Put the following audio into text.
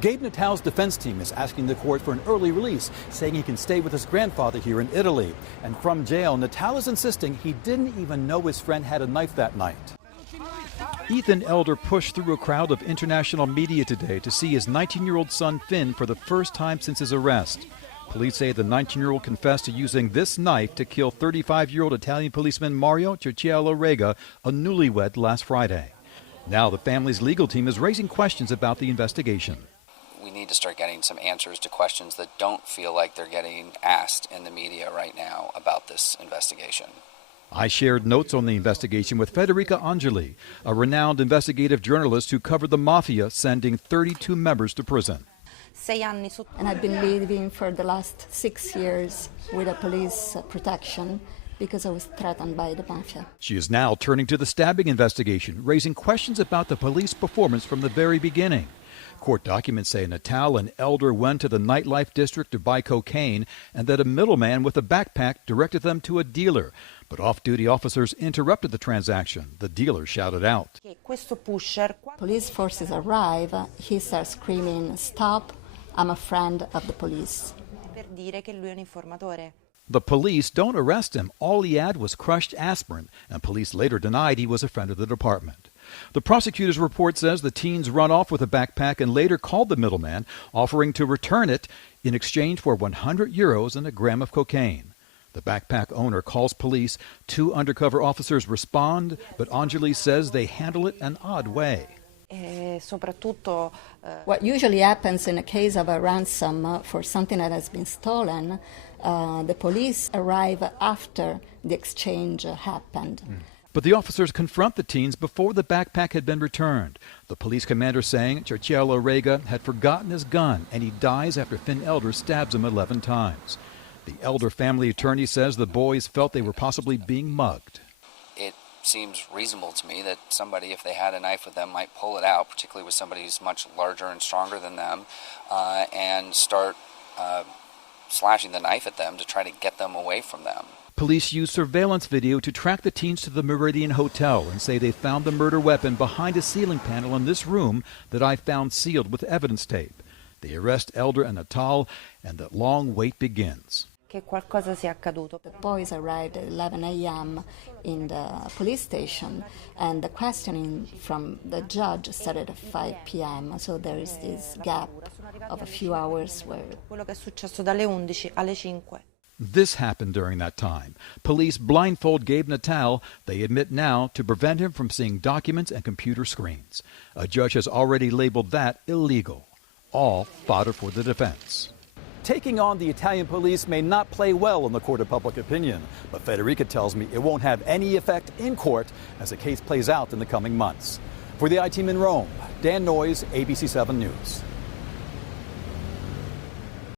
Gabe Natal's defense team is asking the court for an early release, saying he can stay with his grandfather here in Italy. And from jail, Natal is insisting he didn't even know his friend had a knife that night. Ethan Elder pushed through a crowd of international media today to see his 19-year-old son Finn for the first time since his arrest. Police say the 19-year-old confessed to using this knife to kill 35-year-old Italian policeman Mario Cicciello Rega, a newlywed, last Friday. Now the family's legal team is raising questions about the investigation. We need to start getting some answers to questions that don't feel like they're getting asked in the media right now about this investigation. I shared notes on the investigation with Federica Angeli, a renowned investigative journalist who covered the mafia sending 32 members to prison. And I've been living for the last 6 years with a police protection because I was threatened by the mafia. She is now turning to the stabbing investigation, raising questions about the police performance from the very beginning. Court documents say Natal and Elder went to the nightlife district to buy cocaine and that a middleman with a backpack directed them to a dealer. But off-duty officers interrupted the transaction. The dealer shouted out. Police forces arrive. He starts screaming, "Stop, I'm a friend of the police." The police don't arrest him. All he had was crushed aspirin, and police later denied he was a friend of the department. The prosecutor's report says the teens run off with a backpack and later called the middleman, offering to return it in exchange for 100 euros and a gram of cocaine. The backpack owner calls police. 2 undercover officers respond, but Angeli says they handle it an odd way. What usually happens in a case of a ransom for something that has been stolen, the police arrive after the exchange happened. But the officers confront the teens before the backpack had been returned. The police commander saying Cicciello Rega had forgotten his gun and he dies after Finn Elder stabs him 11 times. The Elder family attorney says the boys felt they were possibly being mugged. It seems reasonable to me that somebody, if they had a knife with them, might pull it out, particularly with somebody who's much larger and stronger than them, and start slashing the knife at them to try to get them away from them. Police used surveillance video to track the teens to the Meridian Hotel and say they found the murder weapon behind a ceiling panel in this room that I found sealed with evidence tape. They arrest Elder and Natal, and the long wait begins. The boys arrived at 11 a.m. in the police station, and the questioning from the judge started at 5 p.m., so there is this gap of a few hours where... This happened during that time. Police blindfold Gabe Natal, they admit now, to prevent him from seeing documents and computer screens. A judge has already labeled that illegal. All fodder for the defense. Taking on the Italian police may not play well in the court of public opinion, but Federica tells me it won't have any effect in court as the case plays out in the coming months. For the I-Team in Rome, Dan Noyes, ABC 7 News.